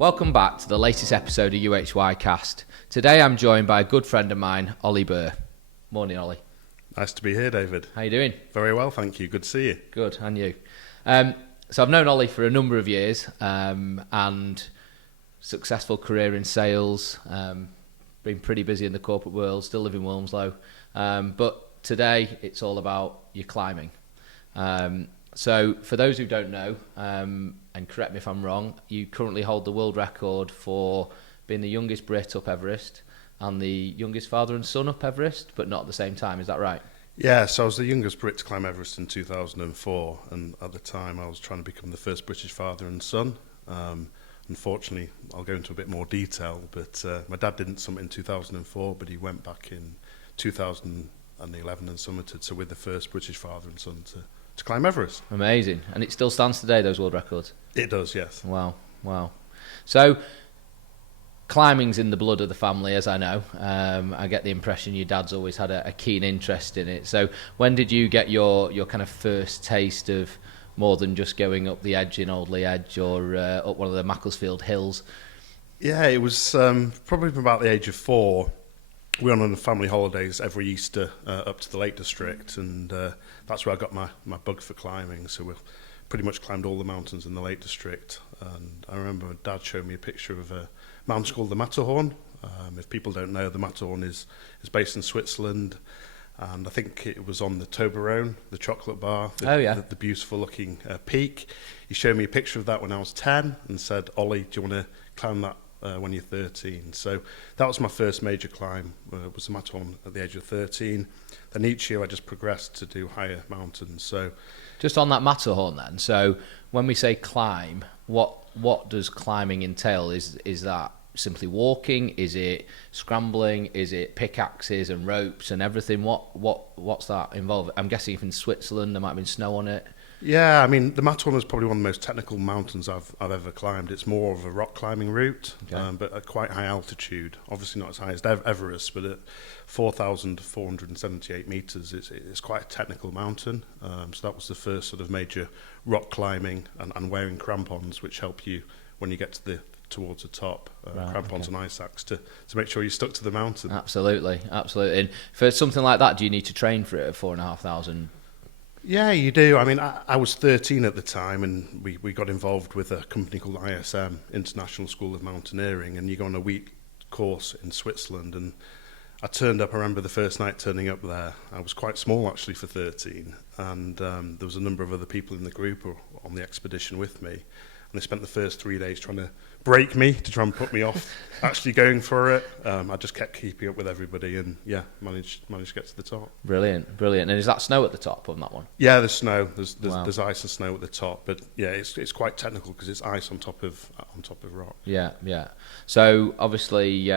Welcome back to the latest episode of UHY Cast. Today I'm joined by a good friend of mine, Olly Burr. Morning, Olly. Nice to be here, David. How you doing? Very well, thank you. Good to see you. Good, and you. So I've known Olly for a number of years, and successful career in sales, been pretty busy in the corporate world, still live in Wilmslow. But today it's all about your climbing. So for those who don't know, and correct me if I'm wrong, you currently hold the world record for being the youngest Brit up Everest and the youngest father and son up Everest, but not at the same time. Is that right? Yeah, so I was the youngest Brit to climb Everest in 2004, and at the time I was trying to become the first British father and son. Unfortunately, I'll go into a bit more detail, but my dad didn't summit in 2004, but he went back in 2011 and summited, so we're the first British father and son to climb Everest. Amazing. And it still stands today, those world records? It does, yes. Wow. So climbing's in the blood of the family, as I know. I get the impression your dad's always had a keen interest in it. So when did you get your kind of first taste of more than just going up the edge in Oldley Edge or up one of the Macclesfield hills? Yeah, it was probably from about the age of 4. We went on family holidays every Easter up to the Lake District, and that's where I got my bug for climbing. So we pretty much climbed all the mountains in the Lake District. And I remember my dad showed me a picture of a mountain called the Matterhorn. If people don't know, the Matterhorn is based in Switzerland, and I think it was on the Toblerone, the chocolate bar, the beautiful looking peak. He showed me a picture of that when I was 10 and said, "Ollie, do you want to climb that when you're 13?" So that was my first major climb, was the Matterhorn at the age of 13. Then each year I just progressed to do higher mountains. So just on that Matterhorn then, so when we say climb, what does climbing entail? Is that simply walking? Is it scrambling? Is it pickaxes and ropes and everything? What's that involved? I'm guessing if in Switzerland there might have been snow on it. Yeah, I mean, the Matterhorn is probably one of the most technical mountains I've ever climbed. It's more of a rock climbing route, but at quite high altitude. Obviously not as high as Everest, but at 4,478 metres, it's quite a technical mountain. So that was the first sort of major rock climbing, and wearing crampons, which help you when you get towards the top, crampons and ice axe to make sure you're stuck to the mountain. Absolutely. And for something like that, do you need to train for it at 4,500? Yeah, you do. I mean, I was 13 at the time, and we got involved with a company called ISM, International School of Mountaineering, and you go on a week course in Switzerland. And I turned up, I remember the first night turning up there. I was quite small, actually, for 13, and there was a number of other people in the group or on the expedition with me. And they spent the first 3 days trying to break me, to try and put me off actually going for it. I just kept keeping up with everybody, and managed to get to the top. Brilliant. And is that snow at the top on that one? Yeah, there's snow. There's ice and snow at the top, but yeah, it's quite technical because it's ice on top of rock. Yeah. So obviously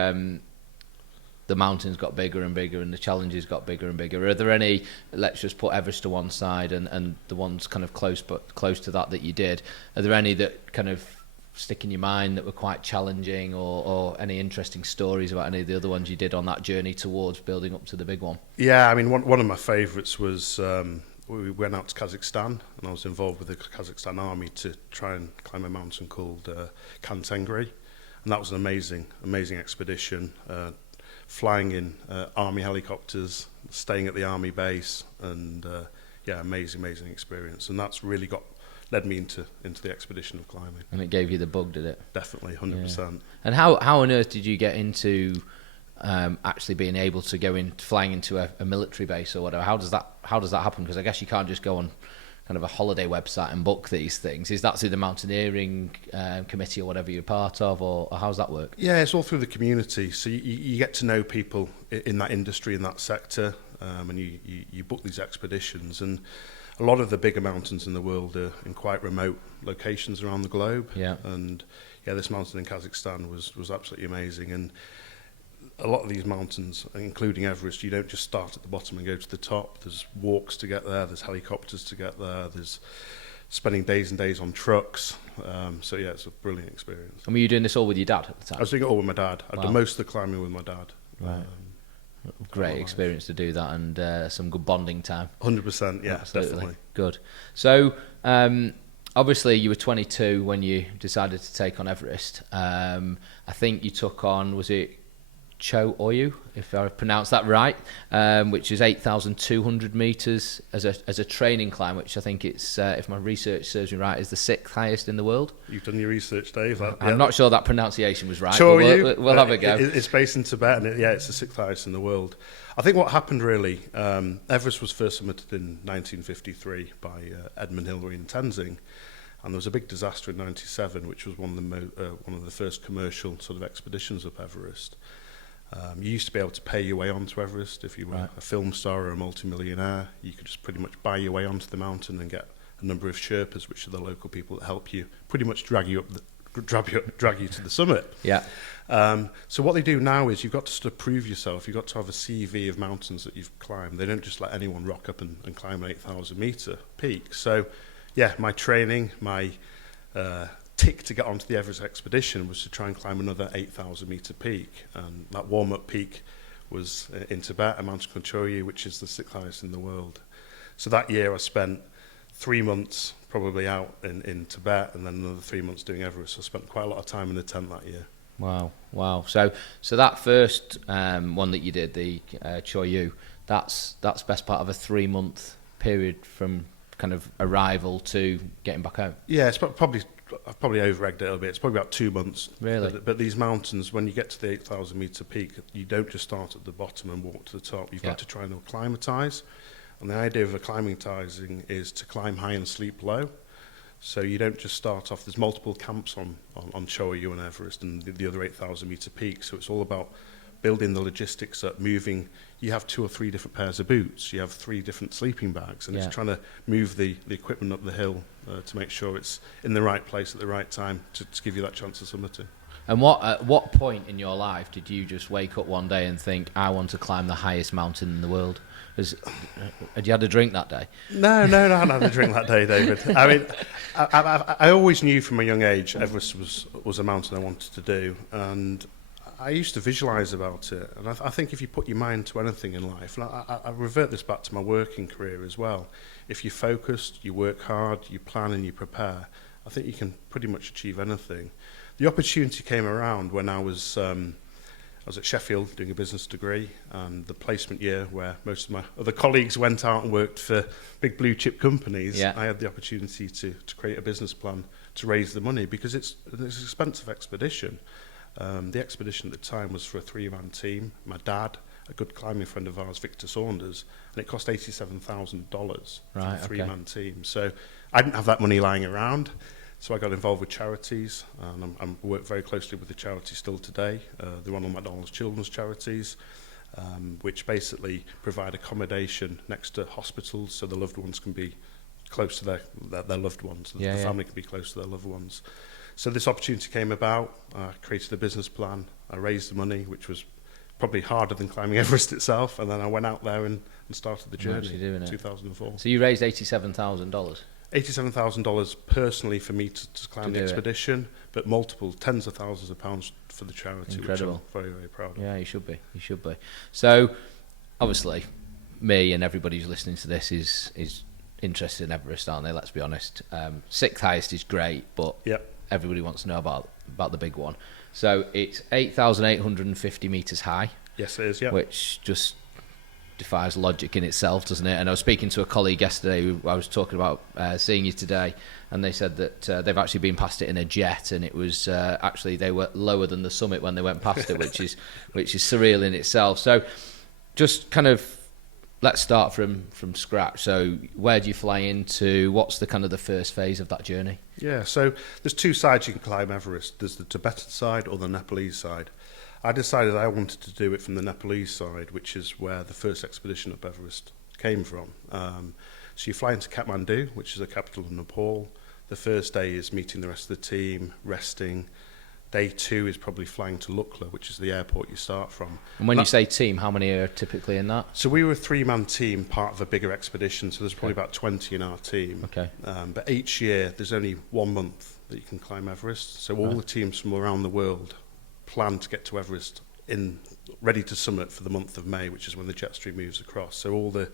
the mountains got bigger and bigger, and the challenges got bigger and bigger. Are there any? Let's just put Everest to one side, and the ones kind of close to that you did. Are there any that kind of stick in your mind that were quite challenging, or any interesting stories about any of the other ones you did on that journey towards building up to the big one? Yeah, I mean, one of my favourites was we went out to Kazakhstan, and I was involved with the Kazakhstan army to try and climb a mountain called Kantengri, and that was an amazing expedition. Flying in army helicopters, staying at the army base, and amazing experience. And that's really led me into the expedition of climbing. And it gave you the bug, did it? Definitely, 100%. Yeah. And how on earth did you get into actually being able to go in, flying into a military base or whatever? How does that happen? Because I guess you can't just go on kind of a holiday website and book these things. Is that through the mountaineering committee or whatever you're part of, or how does that work? Yeah, it's all through the community. So you get to know people in that industry, in that sector, and you book these expeditions. And a lot of the bigger mountains in the world are in quite remote locations around the globe. Yeah. And this mountain in Kazakhstan was absolutely amazing. And a lot of these mountains, including Everest, you don't just start at the bottom and go to the top. There's walks to get there, there's helicopters to get there, there's spending days and days on trucks. So yeah, it's a brilliant experience. And were you doing this all with your dad at the time? I was doing it all with my dad. I'd done most of the climbing with my dad. Right. Great experience to do that, and some good bonding time. 100%, yeah, absolutely. Definitely. Good. So obviously you were 22 when you decided to take on Everest. I think you took on, was it UHY, if I pronounced that right, which is 8,200 metres as a training climb, which I think it's, if my research serves me right, is the 6th highest in the world. You've done your research, Dave. I'm not sure that pronunciation was right. UHY, we'll have a go. It's based in Tibet, and it's the 6th highest in the world. I think what happened really, Everest was first summited in 1953 by Edmund Hillary and Tenzing. And there was a big disaster in '97, which was one of the first commercial sort of expeditions up Everest. You used to be able to pay your way onto Everest if you were a film star or a multimillionaire. You could just pretty much buy your way onto the mountain and get a number of Sherpas, which are the local people that help you, pretty much drag you to the summit. Yeah. So what they do now is you've got to sort of prove yourself. You've got to have a CV of mountains that you've climbed. They don't just let anyone rock up and climb an 8,000 metre peak. So, yeah, my training, my tick to get onto the Everest expedition was to try and climb another 8,000 metre peak. And that warm-up peak was in Tibet, a mountain called UHY, which is the 6th highest in the world. So that year I spent 3 months probably out in Tibet, and then another 3 months doing Everest. So I spent quite a lot of time in the tent that year. Wow. So that first one that you did, the UHY, that's best part of a 3-month period from kind of arrival to getting back home. Yeah, it's I've probably over-egged it a little bit. It's probably about 2 months. Really? But these mountains, when you get to the 8,000 metre peak, you don't just start at the bottom and walk to the top. You've got to try and acclimatise. And the idea of acclimatising is to climb high and sleep low. So you don't just start off. There's multiple camps on UHY and Everest and the other 8,000 metre peaks. So it's all about building the logistics up, moving. You have 2 or 3 different pairs of boots. You have 3 different sleeping bags. And it's trying to move the equipment up the hill to make sure it's in the right place at the right time to give you that chance of summiting. And at what point in your life did you just wake up one day and think, I want to climb the highest mountain in the world? Had you had a drink that day? No, I hadn't had a drink that day, David. I mean, I always knew from a young age Everest was a mountain I wanted to do, and I used to visualise about it. And I think if you put your mind to anything in life, and I revert this back to my working career as well, if you're focused, you work hard, you plan and you prepare, I think you can pretty much achieve anything. The opportunity came around when I was at Sheffield doing a business degree, and the placement year where most of my other colleagues went out and worked for big blue chip companies. I had the opportunity to create a business plan to raise the money, because it's an expensive expedition. The expedition at the time was for a 3-man team. My dad, a good climbing friend of ours, Victor Saunders, and it cost $87,000 for a 3-man team. So I didn't have that money lying around. So I got involved with charities, and I work very closely with the charity still today, the Ronald McDonald's Children's Charities, which basically provide accommodation next to hospitals so the loved ones can be close to their loved ones, the family can be close to their loved ones. So this opportunity came about, I created a business plan, I raised the money, which was probably harder than climbing Everest itself, and then I went out there and started the journey in 2004. So you raised $87,000? $87,000 personally for me to climb the expedition, but multiple tens of thousands of pounds for the charity. Incredible. Which I'm very, very proud of. Yeah, you should be. So, obviously, me and everybody who's listening to this is interested in Everest, aren't they? Let's be honest. 6th highest is great, but everybody wants to know about the big one. So it's 8,850 metres high. Yes, it is, yeah. Which just defies logic in itself, doesn't it? And I was speaking to a colleague yesterday who I was talking about seeing you today, and they said that they've actually been past it in a jet, and it was actually they were lower than the summit when they went past it, which is surreal in itself. So just kind of let's start from scratch. So where do you fly into? What's the kind of the first phase of that journey? Yeah, so there's 2 sides you can climb Everest. There's the Tibetan side or the Nepalese side. I decided I wanted to do it from the Nepalese side, which is where the first expedition up Everest came from. So you fly into Kathmandu, which is the capital of Nepal. The first day is meeting the rest of the team, resting. Day 2 is probably flying to Lukla, which is the airport you start from. And when you say team, how many are typically in that? So we were a 3-man team, part of a bigger expedition, so there's probably about 20 in our team. Okay. But each year, there's only 1 month that you can climb Everest. So all the teams from around the world plan to get to Everest ready to summit for the month of May, which is when the jet stream moves across. So all the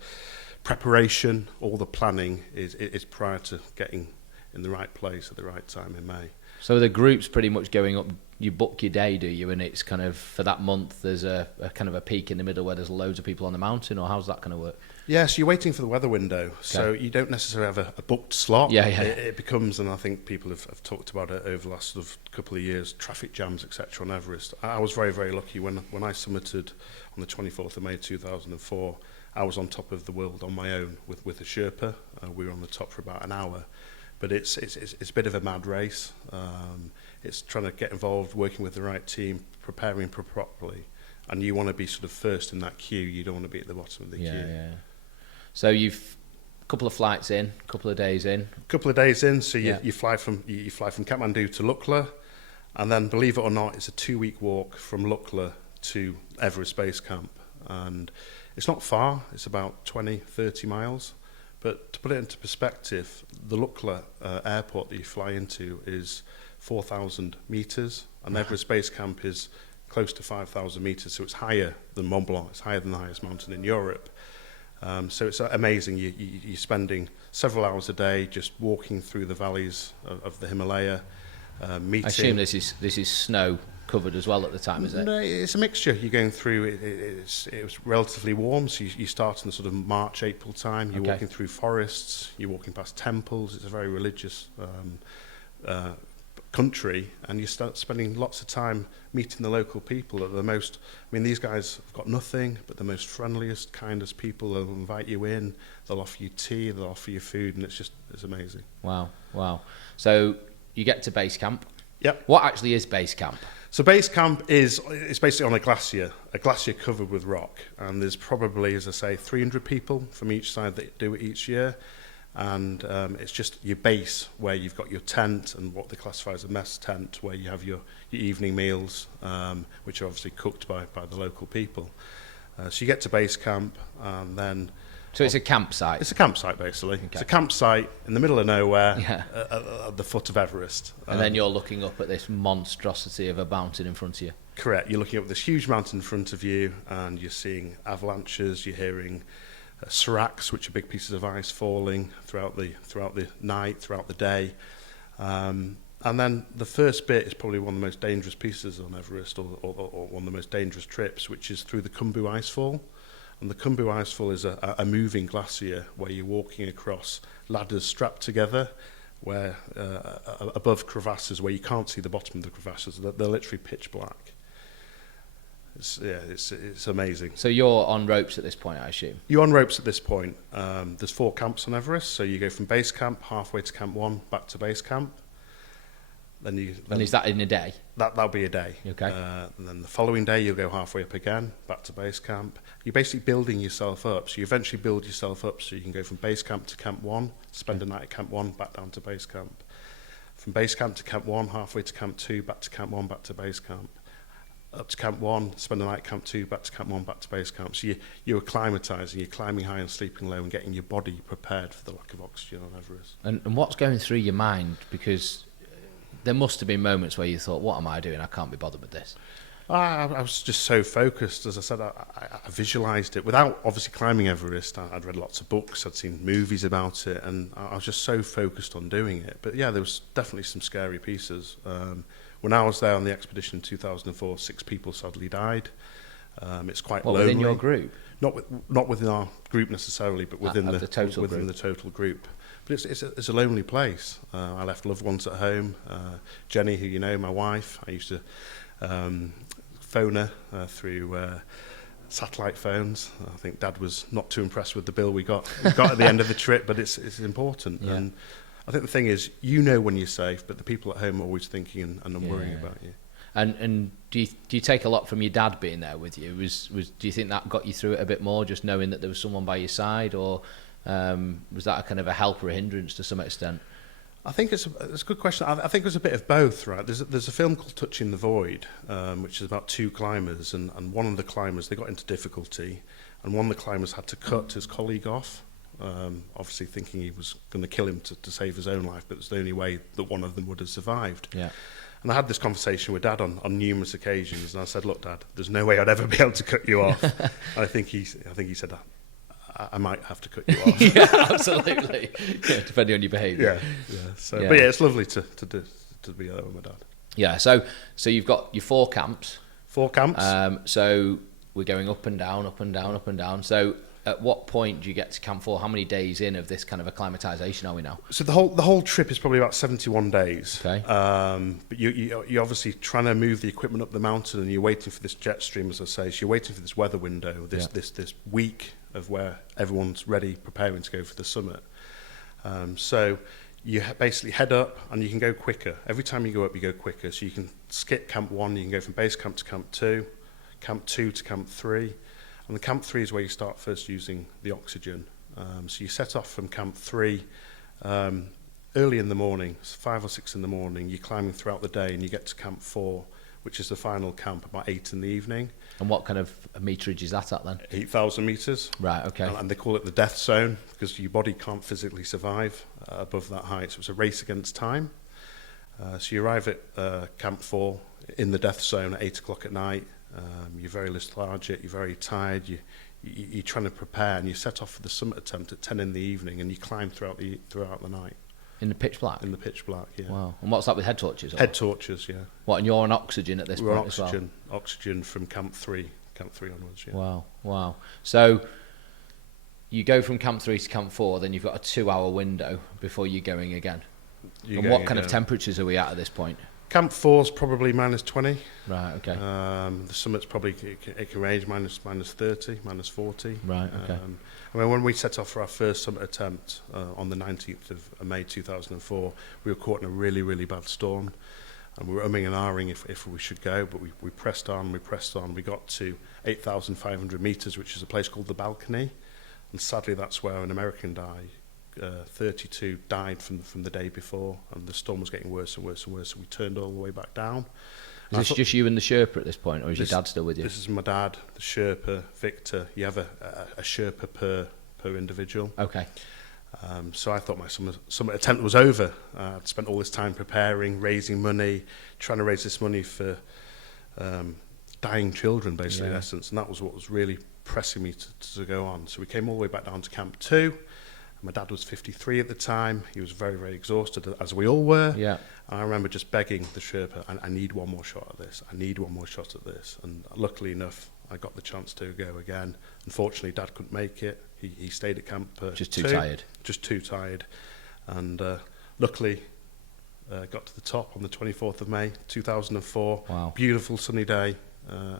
preparation, all the planning is prior to getting in the right place at the right time in May. So the group's pretty much going up. You book your day, do you? And it's kind of for that month. There's a kind of a peak in the middle where there's loads of people on the mountain, or how's that going to work? Yes, you're waiting for the weather window, so you don't necessarily have a booked slot. Yeah. It becomes, and I think people have talked about it over the last sort of couple of years, traffic jams, etc. on Everest. I was very, very lucky when I summited on the 24th of May 2004. I was on top of the world on my own with a Sherpa. We were on the top for about an hour. But it's a bit of a mad race. It's trying to get involved, working with the right team, preparing properly, and you want to be sort of first in that queue. You don't want to be at the bottom of the queue. Yeah. So you've a couple of flights in, a couple of days in. So you fly from Kathmandu to Lukla, and then, believe it or not, it's a 2-week walk from Lukla to Everest Base Camp, and it's not far. It's about 20-30 miles. But to put it into perspective, the Lukla airport that you fly into is 4,000 metres, and Everest Base Camp is close to 5,000 metres, so it's higher than Mont Blanc, it's higher than the highest mountain in Europe. So it's amazing. You're spending several hours a day just walking through the valleys of the Himalaya, meeting... I assume this is snow covered as well at the time, is it? No, it's a mixture. You're going through, it was relatively warm, so you start in the sort of March, April time. You're walking through forests, you're walking past temples. It's a very religious country, and you start spending lots of time meeting the local people. At the most, I mean, these guys have got nothing, but the most friendliest, kindest people. They'll invite you in, they'll offer you tea, they'll offer you food, and it's amazing. Wow. So you get to base camp. Yep. What actually is base camp? So base camp it's basically on a glacier covered with rock, and there's probably, as I say, 300 people from each side that do it each year, and it's just your base where you've got your tent and what they classify as a mess tent, where you have your evening meals, which are obviously cooked by the local people. So you get to base camp, and then... So it's a campsite? It's a campsite, basically. Okay. It's a campsite in the middle of nowhere at the foot of Everest. And then you're looking up at this monstrosity of a mountain in front of you. Correct. You're looking up at this huge mountain in front of you, and you're seeing avalanches, you're hearing seracs, which are big pieces of ice falling throughout the night, throughout the day. And then the first bit is probably one of the most dangerous pieces on Everest, or one of the most dangerous trips, which is through the Khumbu Icefall. And the Khumbu Icefall is a moving glacier where you're walking across ladders strapped together, where above crevasses where you can't see the bottom of the crevasses. They're literally pitch black. It's amazing. So you're on ropes at this point, I assume? You're on ropes at this point. There's 4 camps on Everest, so you go from base camp halfway to camp 1, back to base camp. And is that in a day? That'll be a day. Okay. And then the following day you'll go halfway up again, back to base camp. You're basically building yourself up. So you eventually build yourself up so you can go from base camp to camp 1, spend a night at camp 1, back down to base camp. From base camp to camp 1, halfway to camp 2, back to camp 1, back to base camp. Up to camp 1, spend a night at camp 2, back to camp 1, back to base camp. So you're acclimatising, you're climbing high and sleeping low and getting your body prepared for the lack of oxygen on Everest. And what's going through your mind? Because there must have been moments where you thought, what am I doing? I can't be bothered with this. I was just so focused. As I said, I visualised it. Without obviously climbing Everest, I'd read lots of books, I'd seen movies about it, and I was just so focused on doing it. But yeah, there was definitely some scary pieces. When I was there on the expedition in 2004, 6 people sadly died. It's quite lonely. Within your group? Not within our group necessarily, but within the total group. But it's a lonely place. I left loved ones at home. Jenny, who you know, my wife, I used to phone her through satellite phones. I think Dad was not too impressed with the bill we got at the end of the trip, but it's important. Yeah. And I think the thing is, you know when you're safe, but the people at home are always thinking and worrying about you. And do you take a lot from your dad being there with you? Do you think that got you through it a bit more, just knowing that there was someone by your side, or was that a kind of a help or a hindrance to some extent? I think it's a good question. I think it was a bit of both, right? There's a film called Touching the Void, which is about 2 climbers, and one of the climbers, they got into difficulty, and one of the climbers had to cut his colleague off, obviously thinking he was going to kill him to save his own life, but it was the only way that one of them would have survived. Yeah. And I had this conversation with Dad on numerous occasions, and I said, "Look, Dad, there's no way I'd ever be able to cut you off." And I think he said, I might have to cut you off. Yeah, absolutely. Yeah, depending on your behaviour. Yeah. So, but yeah, it's lovely to be there with my dad. Yeah. So you've got your 4 camps. 4 camps. So we're going up and down, up and down, up and down. So at what point do you get to camp 4? How many days in of this kind of acclimatisation are we now? So the whole trip is probably about 71 days. Okay. But you're obviously trying to move the equipment up the mountain, and you're waiting for this jet stream, as I say. So you're waiting for this weather window, this week of where everyone's ready, preparing to go for the summit. So you basically head up, and you can go quicker. Every time you go up, you go quicker. So you can skip camp 1, you can go from base camp to camp 2 to camp 3. And the camp 3 is where you start first using the oxygen. So you set off from camp 3 early in the morning, 5 or 6 in the morning. You're climbing throughout the day, and you get to camp 4, which is the final camp, about 8 in the evening. And what kind of meterage is that at then? 8,000 metres. Right, okay. And they call it the death zone because your body can't physically survive above that height. So it's a race against time. So you arrive at camp 4 in the death zone at 8 o'clock at night. You're very lethargic, you're very tired, you're trying to prepare, and you set off for the summit attempt at 10 in the evening, and you climb throughout the night. In the pitch black? In the pitch black, yeah. Wow. And what's that with head torches? Or? Head torches, yeah. What, and you're on oxygen at this We're point on oxygen, as well? Oxygen from camp 3 onwards, yeah. Wow. So you go from camp 3 to camp 4, then you've got a 2-hour window before you're going again. And what kind of temperatures are we at this point? Camp 4 is probably minus 20. Right, okay. The summit's probably, it can range minus 30, minus 40. Right, okay. I mean, when we set off for our first summit attempt on the 19th of May 2004, we were caught in a really, really bad storm. And we were umming and ahhing if we should go, but we pressed on. We got to 8,500 metres, which is a place called the Balcony. And sadly, that's where an American died. 32 died from the day before, and the storm was getting worse and worse and worse, so we turned all the way back down. Is this just you and the Sherpa at this point, or is your dad still with you? This is my dad, the Sherpa, Victor. You have a Sherpa per individual. Okay. So I thought my summit attempt was over. I'd spent all this time preparing, raising money, trying to raise this money for dying children, basically, in essence, and that was what was really pressing me to go on. So we came all the way back down to camp 2. My dad was 53 at the time. He was very, very exhausted, as we all were. Yeah. And I remember just begging the Sherpa, I need one more shot at this. I need one more shot at this. And luckily enough, I got the chance to go again. Unfortunately, Dad couldn't make it. He stayed at camp 2. Just too tired. Just too tired. And luckily, got to the top on the 24th of May, 2004. Wow. Beautiful sunny day.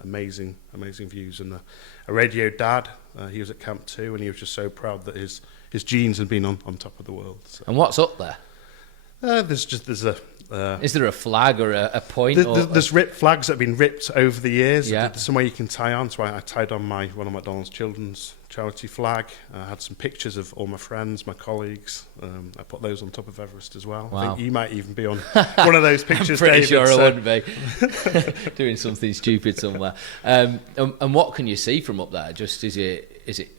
Amazing views. And I radioed Dad. He was at camp 2, and he was just so proud that his genes had been on top of the world. So. And what's up there? There's a. Is there a flag or a point? There's ripped flags that have been ripped over the years. Yeah. There's somewhere you can tie on. So I tied on one of McDonald's children's charity flag. I had some pictures of all my friends, my colleagues. I put those on top of Everest as well. Wow. I think you might even be on one of those pictures. I'm pretty David, sure I wouldn't be doing something stupid somewhere. And what can you see from up there? Just is it?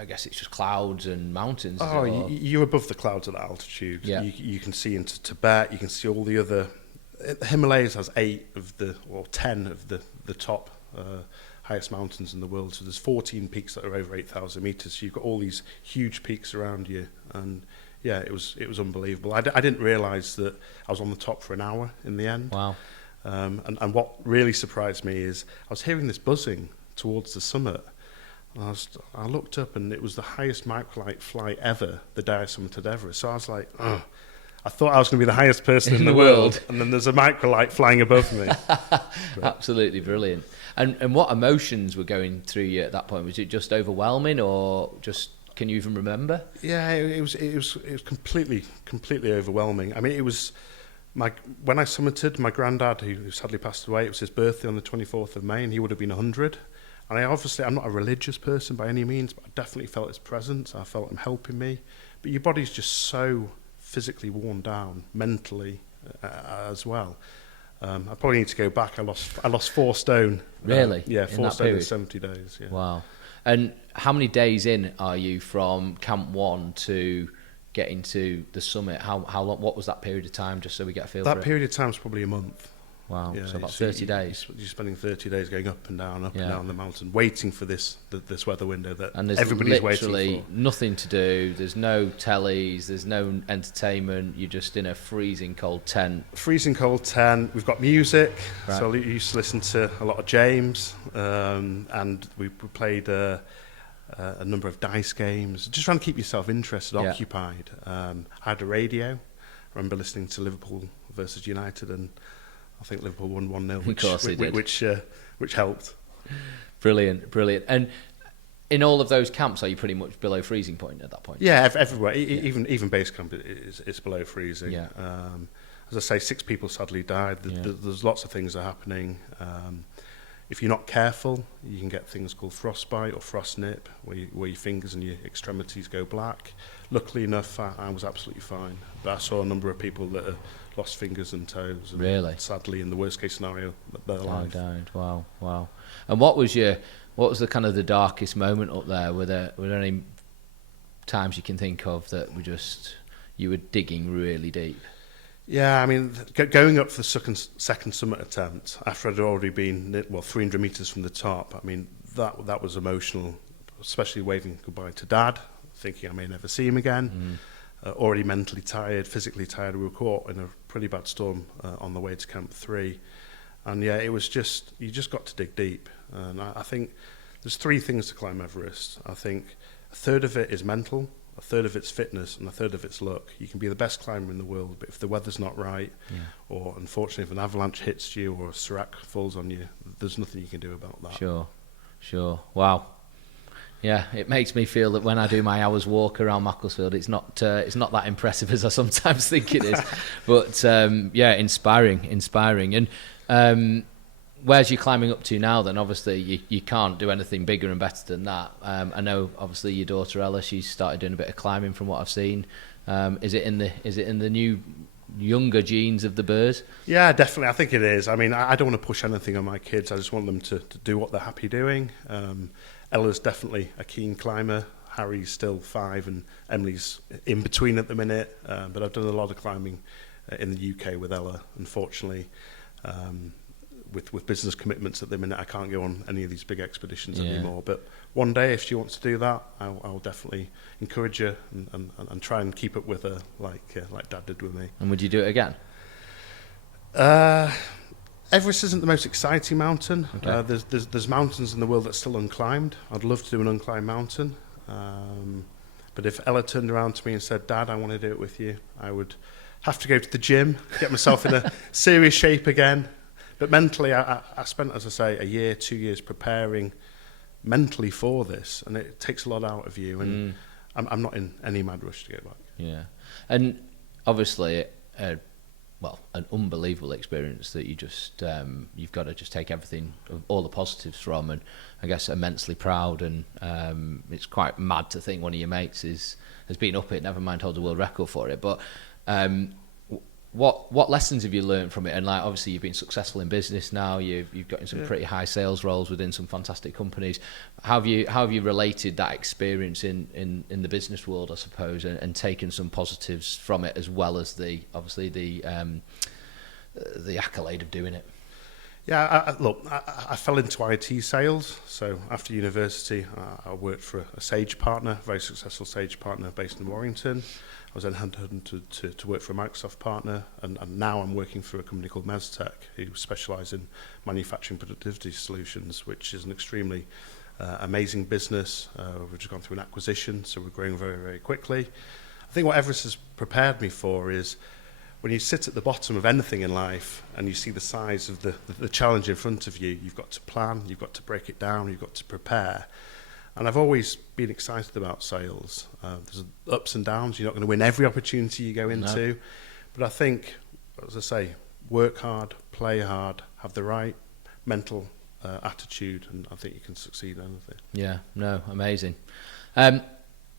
I guess it's just clouds and mountains. You're above the clouds at that altitude. Yeah. You can see into Tibet. You can see all the other. The Himalayas has 10 of the top highest mountains in the world. So there's 14 peaks that are over 8,000 meters. So you've got all these huge peaks around you, and yeah, it was unbelievable. I didn't realize that I was on the top for an hour in the end. Wow. And what really surprised me is I was hearing this buzzing towards the summit. I looked up, and it was the highest microlight flight ever the day I summited Everest. So I was like, I thought I was going to be the highest person in the world, and then there's a microlight flying above me. Absolutely brilliant. And what emotions were going through you at that point? Was it just overwhelming, or just can you even remember? Yeah, it was completely overwhelming. I mean, it was when I summited, my granddad, who sadly passed away, it was his birthday on the 24th of May, and he would have been 100. And I'm not a religious person by any means, but I definitely felt his presence. I felt him helping me. But your body's just so physically worn down, mentally as well. I probably need to go back. I lost 4 stone. Really? Yeah, 4 stone in 70 days. Yeah. Wow. And how many days in are you from Camp 1 to getting to the summit? How long? What was that period of time? Just so we get a feel for it. That period of time was probably a month. Wow. Yeah, So about 30 days. You're spending 30 days going up and down the mountain, waiting for this weather window that and there's everybody's literally waiting for. nothing to do. There's no tellies. There's no entertainment. You're just in a freezing cold tent. Freezing cold tent. We've got music. Right. So I used to listen to a lot of James, and we played a number of dice games. Just trying to keep yourself interested, occupied. I had a radio. I remember listening to Liverpool versus United, and I think Liverpool won 1-0, which helped. Brilliant. And in all of those camps, are you pretty much below freezing point at that point? Yeah, everywhere. Even base camp is below freezing. Yeah. As I say, 6 people sadly died. There's lots of things are happening. If you're not careful, you can get things called frostbite or frost nip, where your fingers and your extremities go black. Luckily enough, I was absolutely fine. But I saw a number of people that lost fingers and toes. And really? Sadly, in the worst case scenario, their life. Died. Wow. And what was the kind of the darkest moment up there? Were there any times you can think of that you were digging really deep? Yeah, I mean, going up for the second summit attempt after I'd already been 300 metres from the top. I mean, that was emotional, especially waving goodbye to Dad, thinking I may never see him again. Already mentally tired, physically tired. We were caught in a pretty bad storm on the way to Camp 3, and it was you just got to dig deep. And I think there's 3 things to climb Everest. I think a third of it is mental. A third of it's fitness and a third of it's luck. You can be the best climber in the world, but if the weather's not right, or unfortunately if an avalanche hits you or a serac falls on you, there's nothing you can do about that. Sure. Wow. Yeah, it makes me feel that when I do my hour's walk around Macclesfield, it's not that impressive as I sometimes think it is. But inspiring. And where's you climbing up to now then? Obviously you can't do anything bigger and better than that. I know obviously your daughter Ella, she's started doing a bit of climbing from what I've seen. Is it in the new younger genes of the Burrs? Yeah, definitely. I think it is. I mean, I don't want to push anything on my kids. I just want them to do what they're happy doing. Ella's definitely a keen climber. Harry's still 5 and Emily's in between at the minute. But I've done a lot of climbing in the UK with Ella, unfortunately. With business commitments at the minute, I can't go on any of these big expeditions anymore. But one day, if she wants to do that, I'll definitely encourage her and try and keep up with her like Dad did with me. And would you do it again? Everest isn't the most exciting mountain. Okay. There's mountains in the world that's still unclimbed. I'd love to do an unclimbed mountain. But if Ella turned around to me and said, "Dad, I want to do it with you," I would have to go to the gym, get myself in a serious shape again. But mentally, I spent, as I say, 2 years preparing mentally for this, and it takes a lot out of you, and I'm not in any mad rush to get back. Yeah, and obviously, an unbelievable experience that you've got to just take everything, all the positives from, and I guess immensely proud, and it's quite mad to think one of your mates has been up it, never mind hold a world record for it, but What lessons have you learned from it? And like, obviously you've been successful in business now. You've got in some pretty high sales roles within some fantastic companies. How have you related that experience in the business world, I suppose, and taken some positives from it, as well as the accolade of doing it? Yeah, I fell into IT sales. So after university, I worked for a Sage partner, a very successful Sage partner based in Warrington. I was then hunted to work for a Microsoft partner, and now I'm working for a company called Mestech, who specialise in manufacturing productivity solutions, which is an extremely amazing business. We've just gone through an acquisition, so we're growing very, very quickly. I think what Everest has prepared me for is when you sit at the bottom of anything in life and you see the size of the challenge in front of you, you've got to plan, you've got to break it down, you've got to prepare. And I've always been excited about sales. There's ups and downs. You're not going to win every opportunity you go into. No. But I think, as I say, work hard, play hard, have the right mental attitude, and I think you can succeed in anything. Yeah, no, amazing.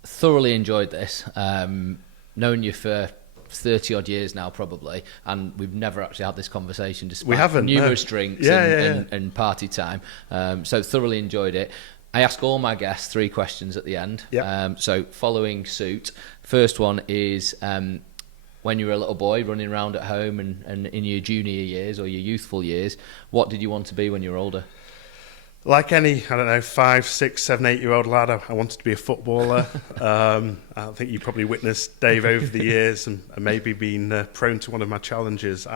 Thoroughly enjoyed this. Known you for 30 odd years now probably, and we've never actually had this conversation despite numerous drinks and party time. So thoroughly enjoyed it. I ask all my guests 3 questions at the end. Yep. So following suit, first one is when you were a little boy running around at home and in your junior years or your youthful years, what did you want to be when you were older? Like any, I don't know, 5, 6, 7, 8-year-old lad, I wanted to be a footballer. I think you probably witnessed Dave over the years and maybe been prone to one of my challenges.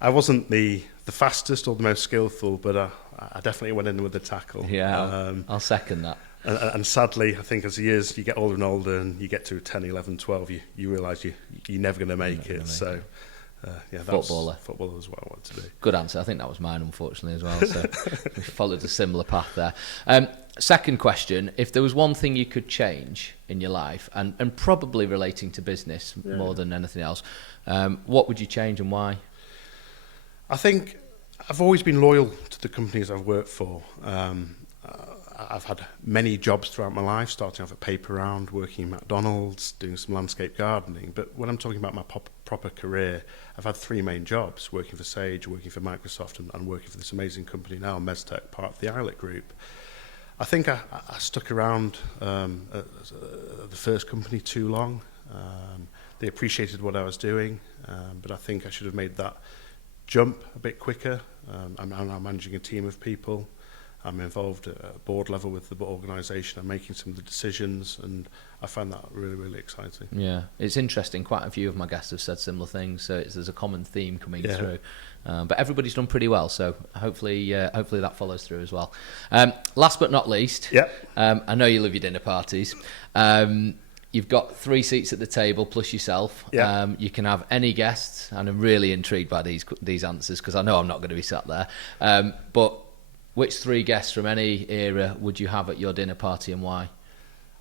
I wasn't the fastest or the most skillful, but I definitely went in with the tackle. Yeah, I'll second that. And sadly, I think as the years you get older and older and you get to 10, 11, 12, you realise you're never going to make it. So, yeah, footballer is what I want to be. Good answer. I think that was mine, unfortunately, as well. So we followed a similar path there. Second question, if there was one thing you could change in your life, and probably relating to business more than anything else, what would you change and why? I think I've always been loyal to the companies I've worked for. I've had many jobs throughout my life, starting off at Paper Round, working in McDonald's, doing some landscape gardening. But when I'm talking about my proper career, I've had 3 main jobs, working for Sage, working for Microsoft, and working for this amazing company now, Mestec, part of the Eilert Group. I think I stuck around at the first company too long. They appreciated what I was doing, but I think I should have made that jump a bit quicker. I'm now managing a team of people. I'm involved at board level with the organisation. I'm making some of the decisions, and I find that really, really exciting. Yeah, it's interesting. Quite a few of my guests have said similar things, so there's a common theme coming through. But everybody's done pretty well, so hopefully that follows through as well. Last but not least, I know you love your dinner parties. You've got 3 seats at the table plus yourself. You can have any guests, and I'm really intrigued by these answers because I know I'm not going to be sat there. But which 3 guests from any era would you have at your dinner party and why?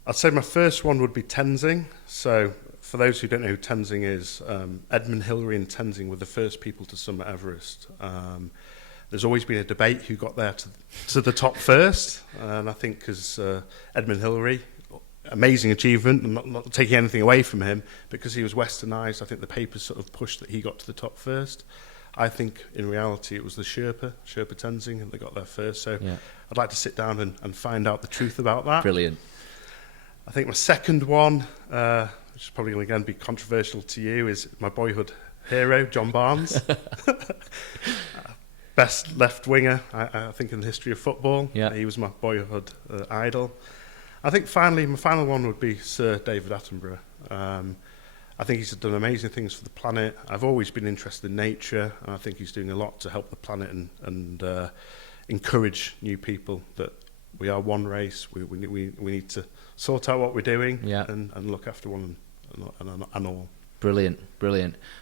I'd say my first one would be Tenzing. So for those who don't know who Tenzing is, Edmund Hillary and Tenzing were the first people to summit Everest. There's always been a debate who got there to the top first, and I think because Edmund Hillary, amazing achievement, I'm not taking anything away from him, because he was westernised, I think the papers sort of pushed that he got to the top first. I think in reality it was the Sherpa Tenzing, and they got there first. So I'd like to sit down and find out the truth about that. Brilliant. I think my second one, which is probably going to again be controversial to you, is my boyhood hero, John Barnes. Best left winger, I think, in the history of football. He was my boyhood idol. I think finally, my final one would be Sir David Attenborough. I think he's done amazing things for the planet. I've always been interested in nature, and I think he's doing a lot to help the planet and encourage new people that we are one race. We need to sort out what we're doing and look after one and all. Brilliant.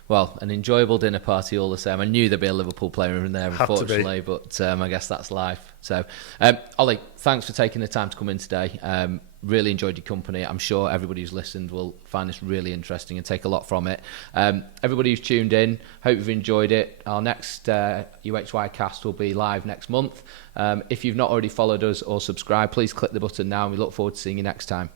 Well, an enjoyable dinner party all the same. I knew there'd be a Liverpool player in there, unfortunately, but I guess that's life. So, Olly, thanks for taking the time to come in today. Really enjoyed your company. I'm sure everybody who's listened will find this really interesting and take a lot from it. Everybody who's tuned in, hope you've enjoyed it. Our next UHY Cast will be live next month. If you've not already followed us or subscribed, please click the button now, and we look forward to seeing you next time.